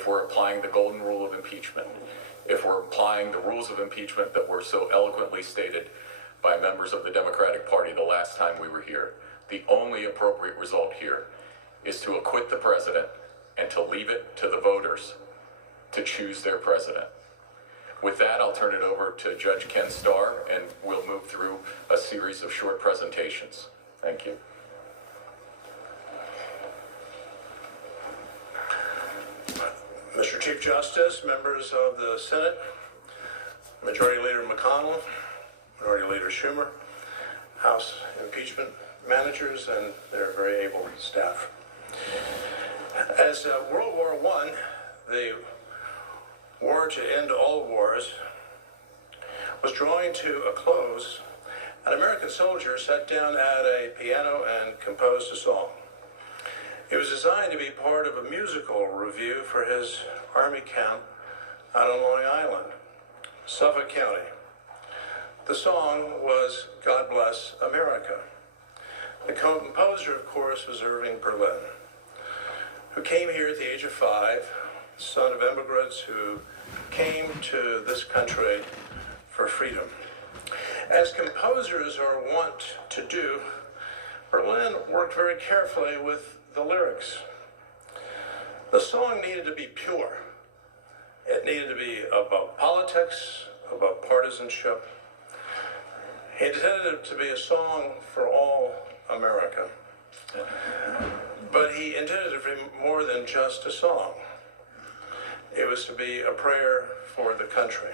if we're applying the golden rule of impeachment, if we're applying the rules of impeachment that were so eloquently stated by members of the Democratic Party the last time we were here, the only appropriate result here is to acquit the president and to leave it to the voters to choose their president. With that, I'll turn it over to Judge Ken Starr, and we'll move through a series of short presentations. Thank you. Mr. Chief Justice, members of the Senate, Majority Leader McConnell, Minority Leader Schumer, House impeachment managers, and their very able staff. As World War I, the war to end all wars, was drawing to a close, an American soldier sat down at a piano and composed a song. It was designed to be part of a musical revue for his army camp out on Long Island, Suffolk County. The song was God Bless America. The composer, of course, was Irving Berlin, who came here at the age of 5, son of immigrants who came to this country for freedom. As composers are wont to do, Berlin worked very carefully with the lyrics. The song needed to be pure. It needed to be about politics, about partisanship. He intended it to be a song for all America. But he intended it to be more than just a song. It was to be a prayer for the country.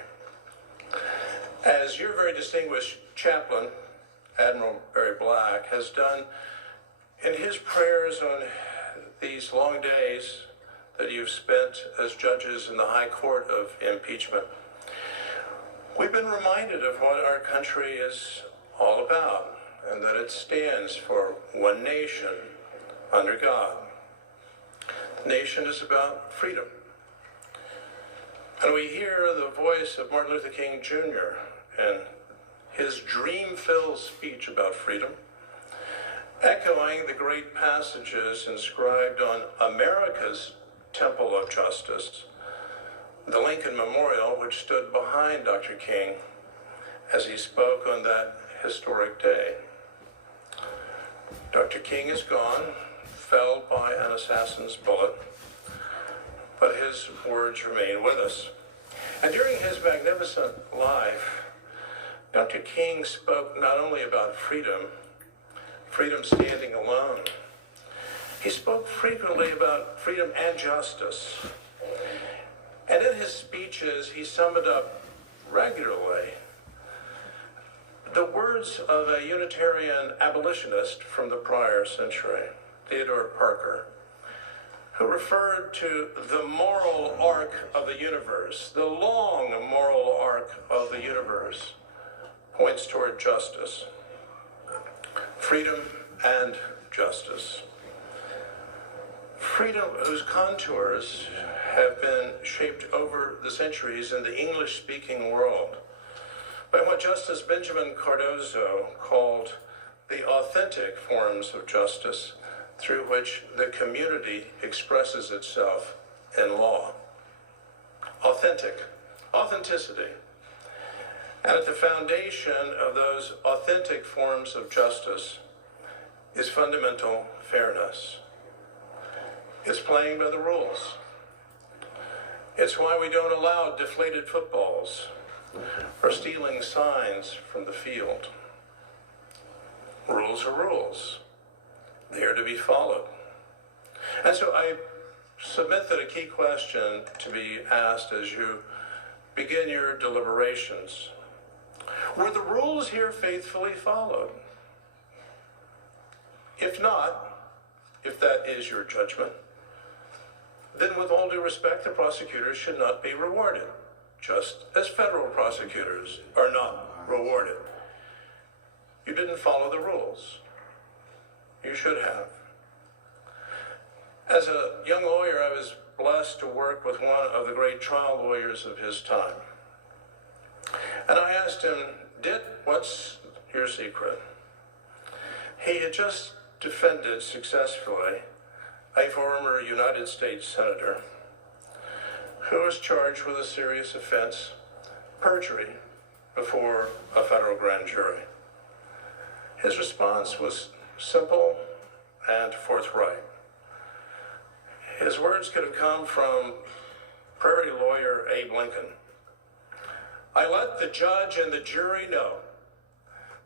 As your very distinguished chaplain, Admiral Barry Black, has done in his prayers on these long days that you've spent as judges in the High Court of Impeachment, we've been reminded of what our country is all about, and that it stands for one nation under God. The nation is about freedom. And we hear the voice of Martin Luther King Jr. and his dream-filled speech about freedom, echoing the great passages inscribed on America's Temple of Justice, the Lincoln Memorial, which stood behind Dr. King as he spoke on that historic day. Dr. King is gone, felled by an assassin's bullet, but his words remain with us. And during his magnificent life, Dr. King spoke not only about freedom standing alone, he spoke frequently about freedom and justice. And in his speeches, he summed up regularly the words of a Unitarian abolitionist from the prior century, Theodore Parker, who referred to the moral arc of the universe. The long moral arc of the universe points toward justice, freedom and justice. Freedom whose contours have been shaped over the centuries in the English-speaking world by what Justice Benjamin Cardozo called the authentic forms of justice through which the community expresses itself in law. Authenticity. And at the foundation of those authentic forms of justice is fundamental fairness. It's playing by the rules. It's why we don't allow deflated footballs or stealing signs from the field. Rules are rules. They are to be followed. And so I submit that a key question to be asked as you begin your deliberations: were the rules here faithfully followed? If not, if that is your judgment, then with all due respect, the prosecutors should not be rewarded, just as federal prosecutors are not rewarded. You didn't follow the rules. You should have. As a young lawyer, I was blessed to work with one of the great trial lawyers of his time. And I asked him, Dit, what's your secret? He had just defended successfully a former United States senator who was charged with a serious offense, perjury, before a federal grand jury. His response was simple and forthright. His words could have come from Prairie lawyer Abe Lincoln. I let the judge and the jury know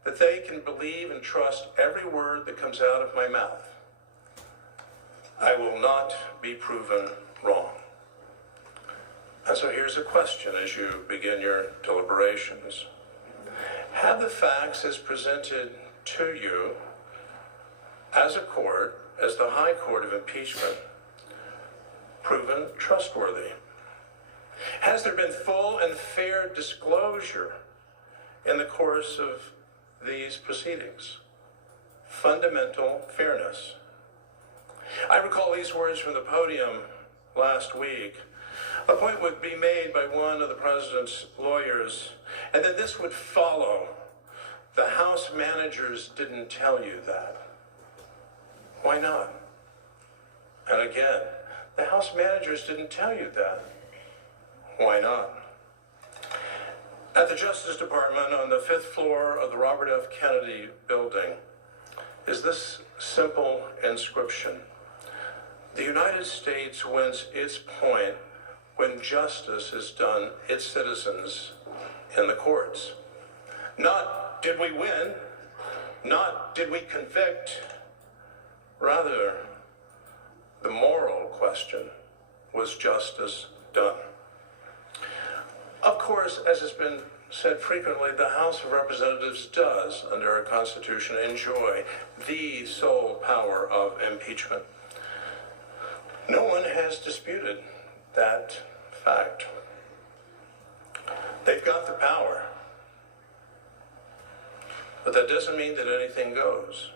that they can believe and trust every word that comes out of my mouth. I will not be proven wrong. And so here's a question as you begin your deliberations. Have the facts as presented to you as a court, as the High Court of Impeachment, proven trustworthy? Has there been full and fair disclosure in the course of these proceedings? Fundamental fairness. I recall these words from the podium last week. A point would be made by one of the president's lawyers, and then this would follow. The House managers didn't tell you that. Why not? And again, the House managers didn't tell you that. Why not? At the Justice Department on the 5th floor of the Robert F. Kennedy building is this simple inscription. The United States wins its point when justice is done its citizens in the courts. Not did we win, not did we convict, rather the moral question, was justice done? Of course, as has been said frequently, the House of Representatives does, under our Constitution, enjoy the sole power of impeachment. No one has disputed that fact. They've got the power. But that doesn't mean that anything goes.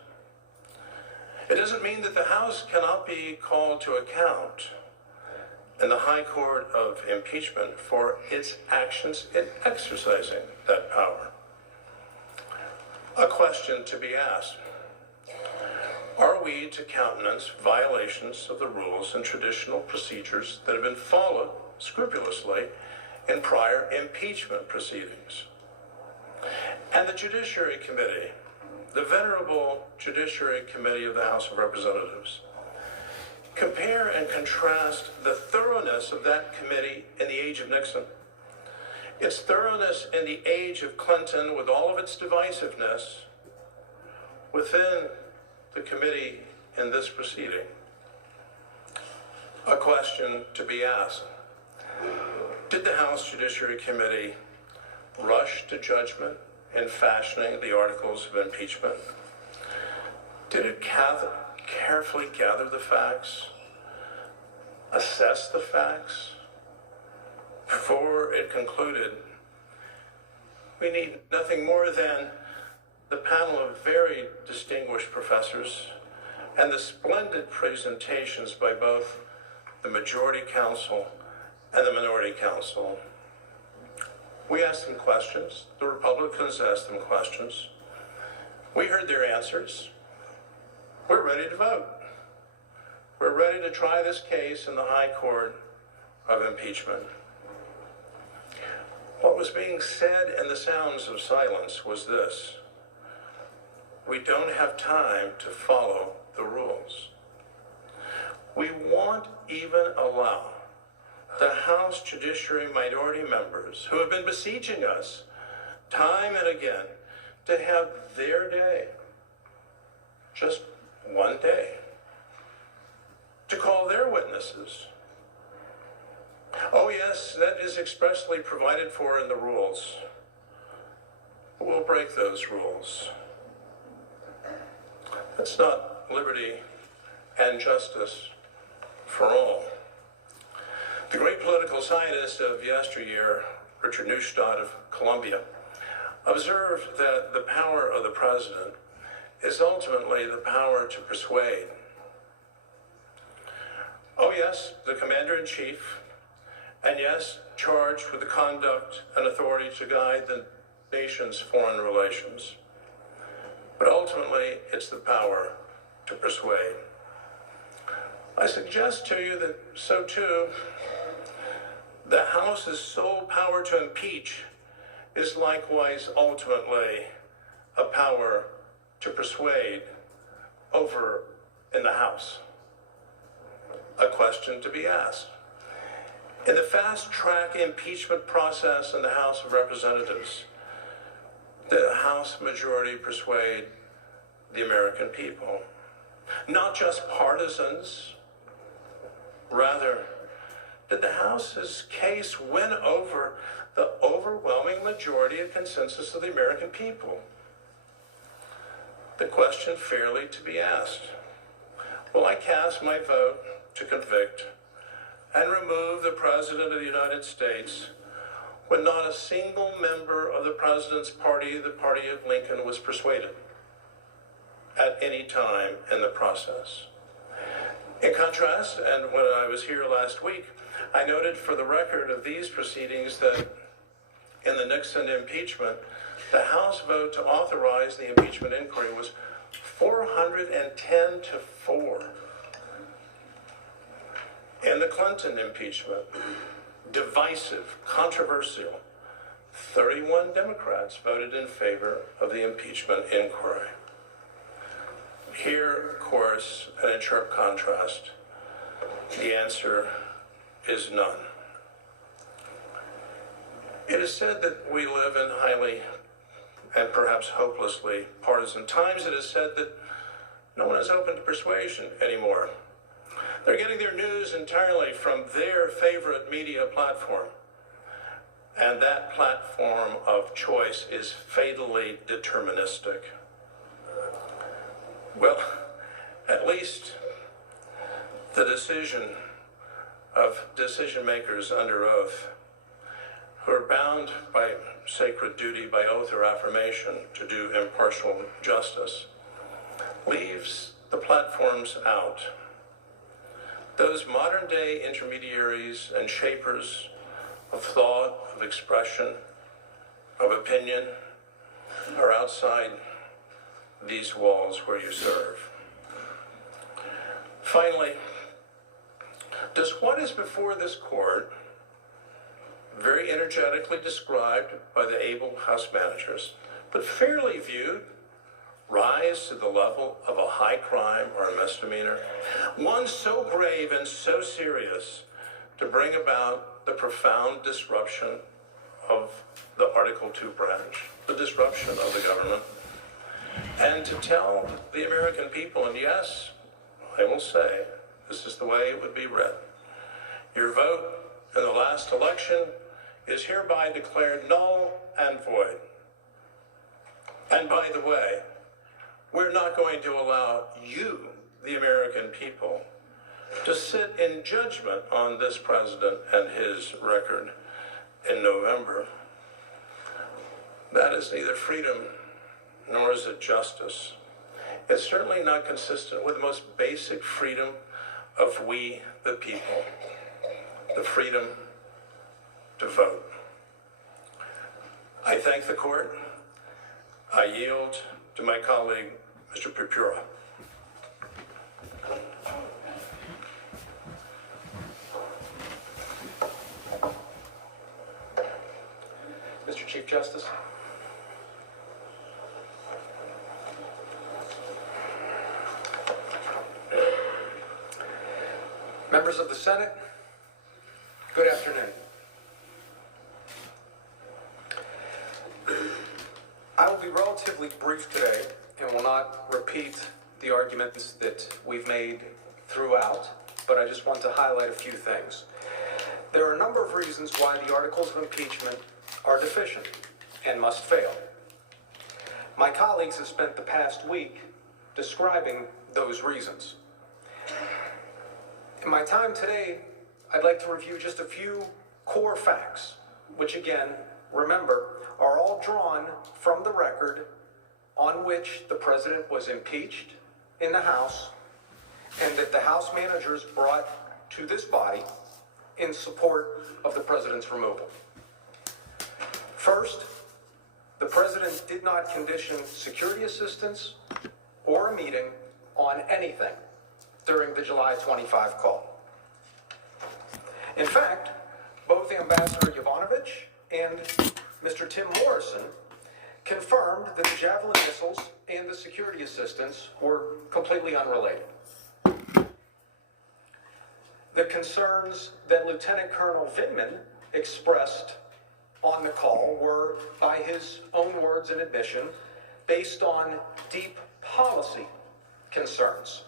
It doesn't mean that the House cannot be called to account in the High Court of Impeachment for its actions in exercising that power. A question to be asked. Are we to countenance violations of the rules and traditional procedures that have been followed scrupulously in prior impeachment proceedings? And the Judiciary Committee, the venerable Judiciary Committee of the House of Representatives, compare and contrast the thoroughness of that committee in the age of Nixon, its thoroughness in the age of Clinton with all of its divisiveness within the committee in this proceeding. A question to be asked. Did the House Judiciary Committee rush to judgment in fashioning the articles of impeachment? Did it carefully gather the facts, assess the facts, before it concluded? We need nothing more than the panel of very distinguished professors and the splendid presentations by both the majority counsel and the minority counsel. We asked them questions. The Republicans asked them questions. We heard their answers. We're ready to vote. We're ready to try this case in the High Court of Impeachment. What was being said in the sounds of silence was this: we don't have time to follow the rules. We won't even allow the House Judiciary minority members who have been besieging us time and again to have their day, just one day, to call their witnesses. Oh yes, that is expressly provided for in the rules. We'll break those rules. That's not liberty and justice for all. The great political scientist of yesteryear, Richard Neustadt of Columbia, observed that the power of the president is ultimately the power to persuade. Oh yes, the commander-in-chief, and yes, charged with the conduct and authority to guide the nation's foreign relations. But ultimately, it's the power to persuade. I suggest to you that so too The House's sole power to impeach is likewise ultimately a power to persuade over in the House. A question to be asked. In the fast-track impeachment process in the House of Representatives, did the House majority persuade the American people? Not just partisans. Rather, did the House's case win over the overwhelming majority of consensus of the American people? The question fairly to be asked. Will I cast my vote to convict and remove the President of the United States when not a single member of the President's party, the party of Lincoln, was persuaded at any time in the process? In contrast, and when I was here last week, I noted for the record of these proceedings that in the Nixon impeachment, the House vote to authorize the impeachment inquiry was 410 to 4. In the Clinton impeachment, divisive, controversial, 31 Democrats voted in favor of the impeachment inquiry. Here, of course, and in sharp contrast, the answer is none. It is said that we live in highly and perhaps hopelessly partisan times. It is said that no one is open to persuasion anymore. They're getting their news entirely from their favorite media platform. And that platform of choice is fatally deterministic. Well, at least the decision of decision makers under oath who are bound by sacred duty, by oath or affirmation, to do impartial justice, leaves the platforms out. Those modern-day intermediaries and shapers of thought, of expression, of opinion are outside these walls where you serve. Finally, does what is before this court, very energetically described by the able House managers, but fairly viewed, rise to the level of a high crime or a misdemeanor? One so grave and so serious to bring about the profound disruption of the Article 2 branch, the disruption of the government, and to tell the American people, and yes, I will say, this is the way it would be read, your vote in the last election is hereby declared null and void. And by the way, we're not going to allow you, the American people, to sit in judgment on this president and his record in November. That is neither freedom nor is it justice. It's certainly not consistent with the most basic freedom of we, the people, the freedom to vote. I thank the court. I yield to my colleague, Mr. Purpura. Mr. Chief Justice. Members of the Senate, good afternoon. I will be relatively brief today and will not repeat the arguments that we've made throughout, but I just want to highlight a few things. There are a number of reasons why the articles of impeachment are deficient and must fail. My colleagues have spent the past week describing those reasons. In my time today, I'd like to review just a few core facts, which again, remember, are all drawn from the record on which the president was impeached in the House and that the House managers brought to this body in support of the president's removal. First, the president did not condition security assistance or a meeting on anything during the July 25 call. In fact, Both Ambassador Yovanovitch and Mr. Tim Morrison confirmed that the Javelin missiles and the security assistance were completely unrelated. The concerns that Lieutenant Colonel Vindman expressed on the call were, by his own words and admission, based on deep policy concerns.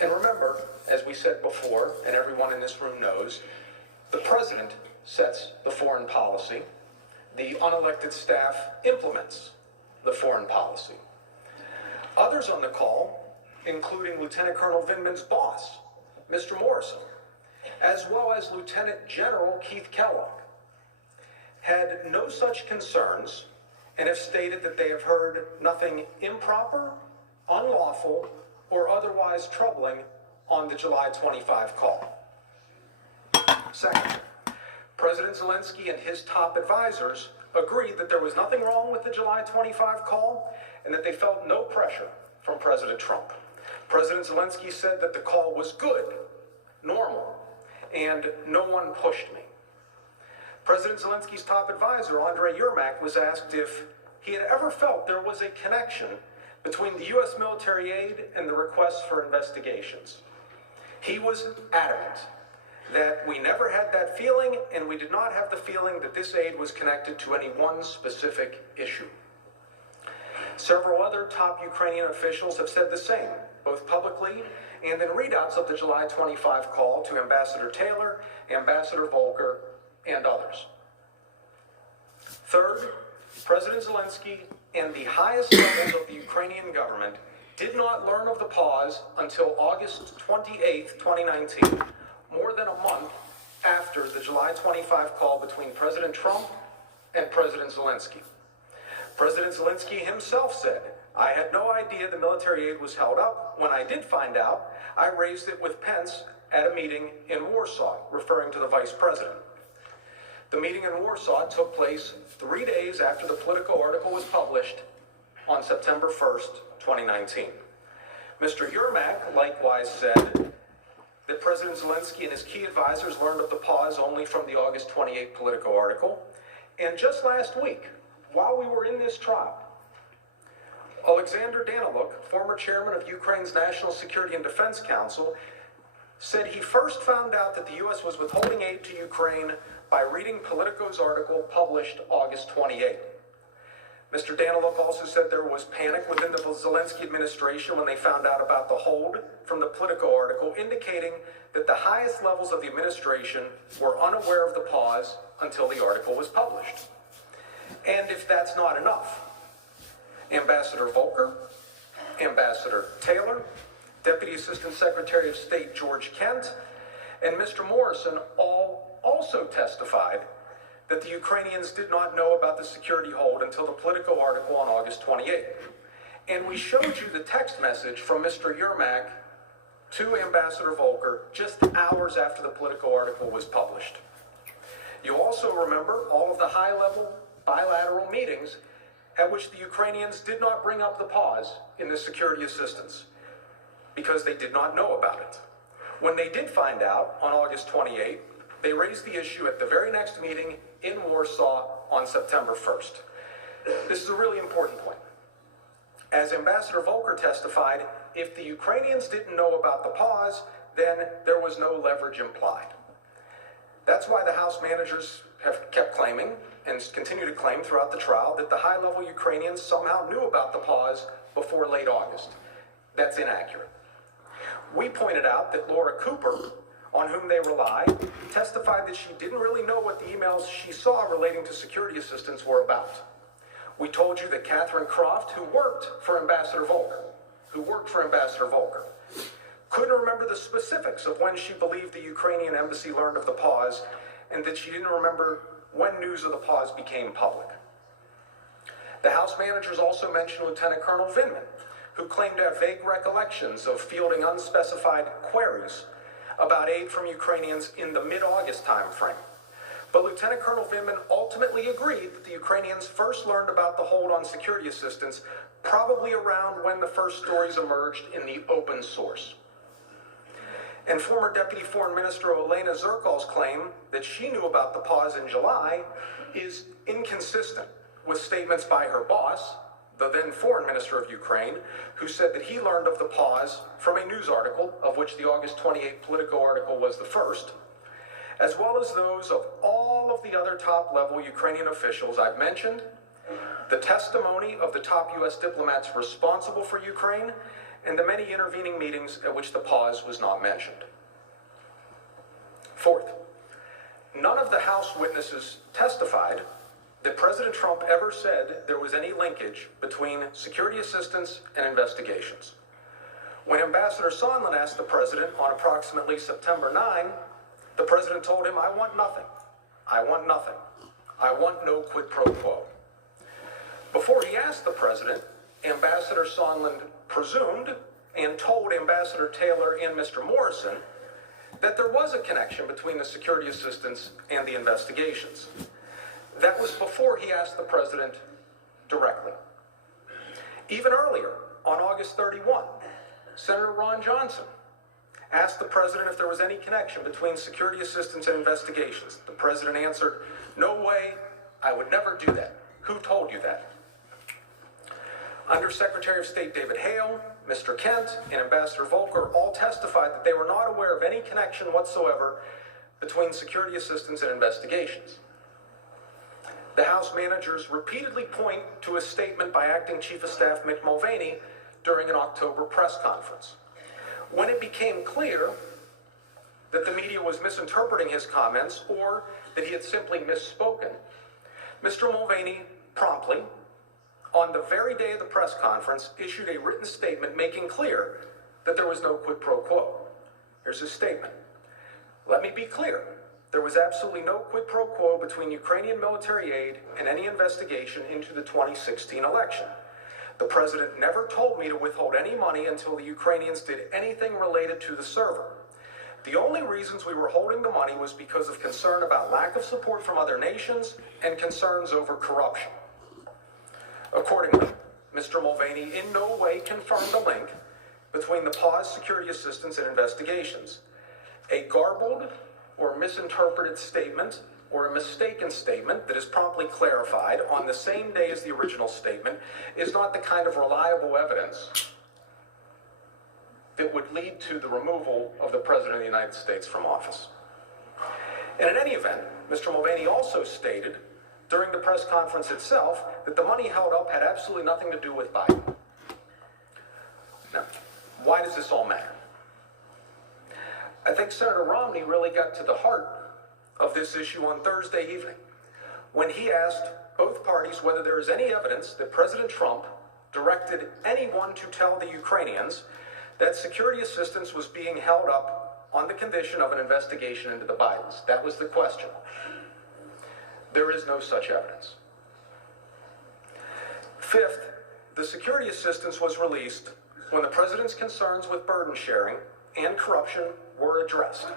And remember, as we said before, and everyone in this room knows, the president sets the foreign policy. The unelected staff implements the foreign policy. Others on the call, including Lieutenant Colonel Vindman's boss, Mr. Morrison, as well as Lieutenant General Keith Kellogg, had no such concerns and have stated that they have heard nothing improper, unlawful, or otherwise troubling on the July 25 call. Second, President Zelensky and his top advisors agreed that there was nothing wrong with the July 25 call and that they felt no pressure from President Trump. President Zelensky said that the call was good, normal, and no one pushed me. President Zelensky's top advisor, Andrei Yermak, was asked if he had ever felt there was a connection between the U.S. military aid and the requests for investigations. He was adamant that we never had that feeling, and we did not have the feeling that this aid was connected to any one specific issue. Several other top Ukrainian officials have said the same, both publicly and in readouts of the July 25 call to Ambassador Taylor, Ambassador Volker, and others. Third, President Zelensky and the highest levels of the Ukrainian government did not learn of the pause until August 28, 2019, more than a month after the July 25 call between President Trump and President Zelensky. President Zelensky himself said, "I had no idea the military aid was held up. When I did find out, I raised it with Pence at a meeting in Warsaw," referring to the vice president. The meeting in Warsaw took place 3 days after the Politico article was published on September 1st, 2019. Mr. Yermak likewise said that President Zelensky and his key advisors learned of the pause only from the August 28 Politico article. And just last week, while we were in this trial, Alexander Daniluk, former chairman of Ukraine's National Security and Defense Council, said he first found out that the U.S. was withholding aid to Ukraine by reading Politico's article published August 28. Mr. Daniluk also said there was panic within the Zelensky administration when they found out about the hold from the Politico article, indicating that the highest levels of the administration were unaware of the pause until the article was published. And if that's not enough, Ambassador Volker, Ambassador Taylor, Deputy Assistant Secretary of State George Kent, and Mr. Morrison all also testified that the Ukrainians did not know about the security hold until the Politico article on August 28. And we showed you the text message from Mr. Yermak to Ambassador Volker just hours after the Politico article was published. You also remember all of the high-level bilateral meetings at which the Ukrainians did not bring up the pause in the security assistance because they did not know about it. When they did find out on August 28, they raised the issue at the very next meeting in Warsaw on September 1st. This is a really important point. As Ambassador Volker testified, if the Ukrainians didn't know about the pause, then there was no leverage implied. That's why the House managers have kept claiming, and continue to claim throughout the trial, that the high-level Ukrainians somehow knew about the pause before late August. That's inaccurate. We pointed out that Laura Cooper, on whom they rely, testified that she didn't really know what the emails she saw relating to security assistance were about. We told you that Catherine Croft, who worked for Ambassador Volker, couldn't remember the specifics of when she believed the Ukrainian embassy learned of the pause, and that she didn't remember when news of the pause became public. The House managers also mentioned Lieutenant Colonel Vindman, who claimed to have vague recollections of fielding unspecified queries about aid from Ukrainians in the mid-August timeframe. But Lieutenant Colonel Vindman ultimately agreed that the Ukrainians first learned about the hold on security assistance probably around when the first stories emerged in the open source. And former Deputy Foreign Minister Olena Zerkal's claim that she knew about the pause in July is inconsistent with statements by her boss, the then Foreign Minister of Ukraine, who said that he learned of the pause from a news article, of which the August 28 Politico article was the first, as well as those of all of the other top-level Ukrainian officials I've mentioned, the testimony of the top U.S. diplomats responsible for Ukraine, and the many intervening meetings at which the pause was not mentioned. Fourth, none of the House witnesses testified that President Trump ever said there was any linkage between security assistance and investigations. When Ambassador Sondland asked the president on approximately September 9, the president told him, "I want nothing. I want nothing. I want no quid pro quo." Before he asked the president, Ambassador Sondland presumed and told Ambassador Taylor and Mr. Morrison that there was a connection between the security assistance and the investigations. That was before he asked the president directly. Even earlier, on August 31, Senator Ron Johnson asked the president if there was any connection between security assistance and investigations. The president answered, "No way, I would never do that. Who told you that?" Undersecretary of State David Hale, Mr. Kent, and Ambassador Volker all testified that they were not aware of any connection whatsoever between security assistance and investigations. The House managers repeatedly point to a statement by Acting Chief of Staff Mick Mulvaney during an October press conference. When it became clear that the media was misinterpreting his comments or that he had simply misspoken, Mr. Mulvaney promptly, on the very day of the press conference, issued a written statement making clear that there was no quid pro quo. Here's his statement. "Let me be clear. There was absolutely no quid pro quo between Ukrainian military aid and any investigation into the 2016 election. The president never told me to withhold any money until the Ukrainians did anything related to the server. The only reasons we were holding the money was because of concern about lack of support from other nations and concerns over corruption." Accordingly, Mr. Mulvaney in no way confirmed a link between the paused security assistance and investigations. A garbled or misinterpreted statement or a mistaken statement that is promptly clarified on the same day as the original statement is not the kind of reliable evidence that would lead to the removal of the President of the United States from office. And in any event, Mr. Mulvaney also stated during the press conference itself that the money held up had absolutely nothing to do with Biden. Now, why does this all matter? I think Senator Romney really got to the heart of this issue on Thursday evening when he asked both parties whether there is any evidence that President Trump directed anyone to tell the Ukrainians that security assistance was being held up on the condition of an investigation into the Bidens. That was the question. There is no such evidence. Fifth, the security assistance was released when the president's concerns with burden sharing and corruption were addressed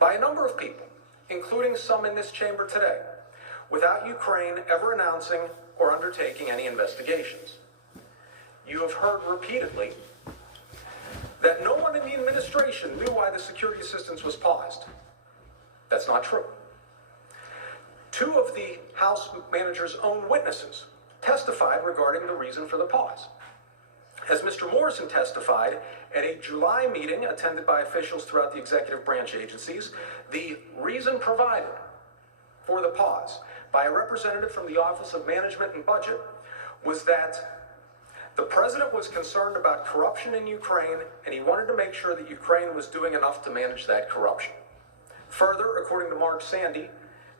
by a number of people, including some in this chamber today, without Ukraine ever announcing or undertaking any investigations. You have heard repeatedly that no one in the administration knew why the security assistance was paused. That's not true. Two of the House manager's own witnesses testified regarding the reason for the pause. As Mr. Morrison testified at a July meeting attended by officials throughout the executive branch agencies, the reason provided for the pause by a representative from the Office of Management and Budget was that the president was concerned about corruption in Ukraine and he wanted to make sure that Ukraine was doing enough to manage that corruption. Further, according to Mark Sandy,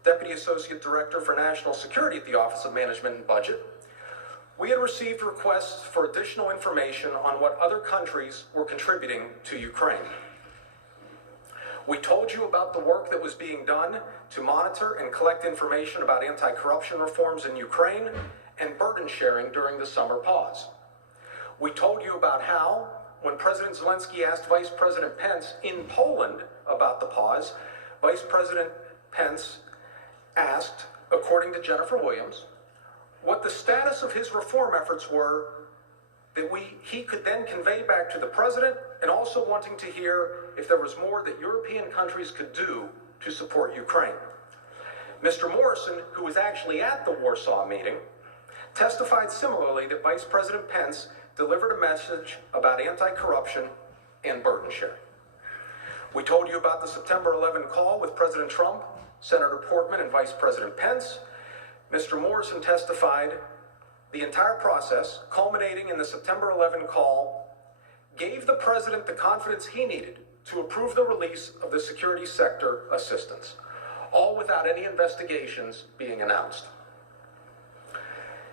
Deputy Associate Director for National Security at the Office of Management and Budget, we had received requests for additional information on what other countries were contributing to Ukraine. We told you about the work that was being done to monitor and collect information about anti-corruption reforms in Ukraine and burden sharing during the summer pause. We told you about how, when President Zelensky asked Vice President Pence in Poland about the pause, Vice President Pence asked, according to Jennifer Williams, what the status of his reform efforts were that he could then convey back to the president and also wanting to hear if there was more that European countries could do to support Ukraine. Mr. Morrison, who was actually at the Warsaw meeting, testified similarly that Vice President Pence delivered a message about anti-corruption and burden sharing. We told you about the September 11 call with President Trump, Senator Portman, and Vice President Pence. Mr. Morrison testified the entire process, culminating in the September 11 call, gave the president the confidence he needed to approve the release of the security sector assistance, all without any investigations being announced.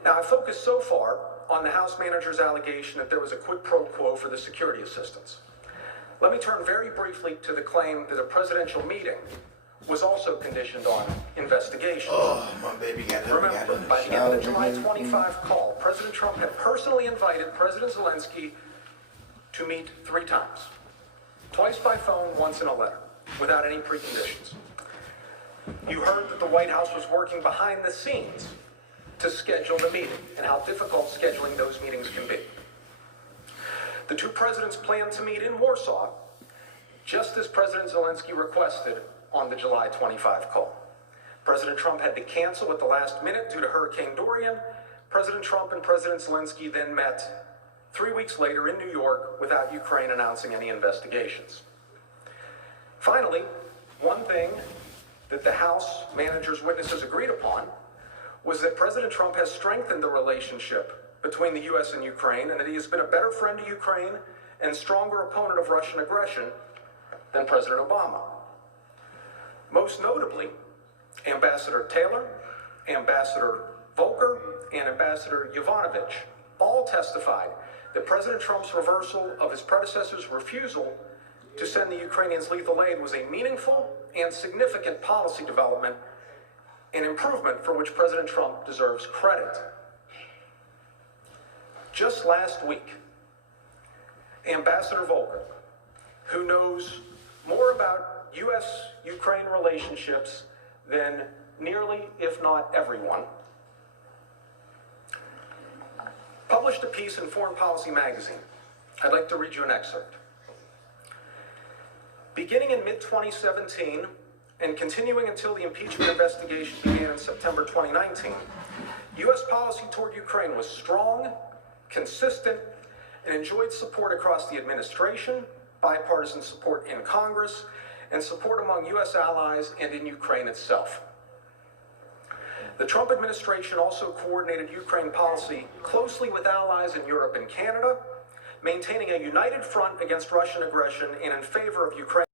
Now, I focused so far on the House manager's allegation that there was a quid pro quo for the security assistance. Let me turn very briefly to the claim that a presidential meeting was also conditioned on investigations. Oh, my baby got it. Remember, by the end of the July 25 call, President Trump had personally invited President Zelensky to meet 3 times. Twice by phone, once in a letter, without any preconditions. You heard that the White House was working behind the scenes to schedule the meeting and how difficult scheduling those meetings can be. The 2 presidents planned to meet in Warsaw, just as President Zelensky requested on the July 25 call. President Trump had to cancel at the last minute due to Hurricane Dorian. President Trump and President Zelensky then met 3 weeks later in New York without Ukraine announcing any investigations. Finally, one thing that the House managers' witnesses agreed upon was that President Trump has strengthened the relationship between the U.S. and Ukraine, and that he has been a better friend to Ukraine and stronger opponent of Russian aggression than President Obama. Most notably, Ambassador Taylor, Ambassador Volker, and Ambassador Yovanovitch all testified that President Trump's reversal of his predecessor's refusal to send the Ukrainians lethal aid was a meaningful and significant policy development, an improvement for which President Trump deserves credit. Just last week, Ambassador Volker, who knows more about U.S.-Ukraine relationships than nearly, if not everyone, published a piece in Foreign Policy magazine. I'd like to read you an excerpt. Beginning in mid-2017 and continuing until the impeachment investigation began in September 2019, U.S. policy toward Ukraine was strong, consistent, and enjoyed support across the administration, bipartisan support in Congress, and support among U.S. allies and in Ukraine itself. The Trump administration also coordinated Ukraine policy closely with allies in Europe and Canada, maintaining a united front against Russian aggression and in favor of Ukraine.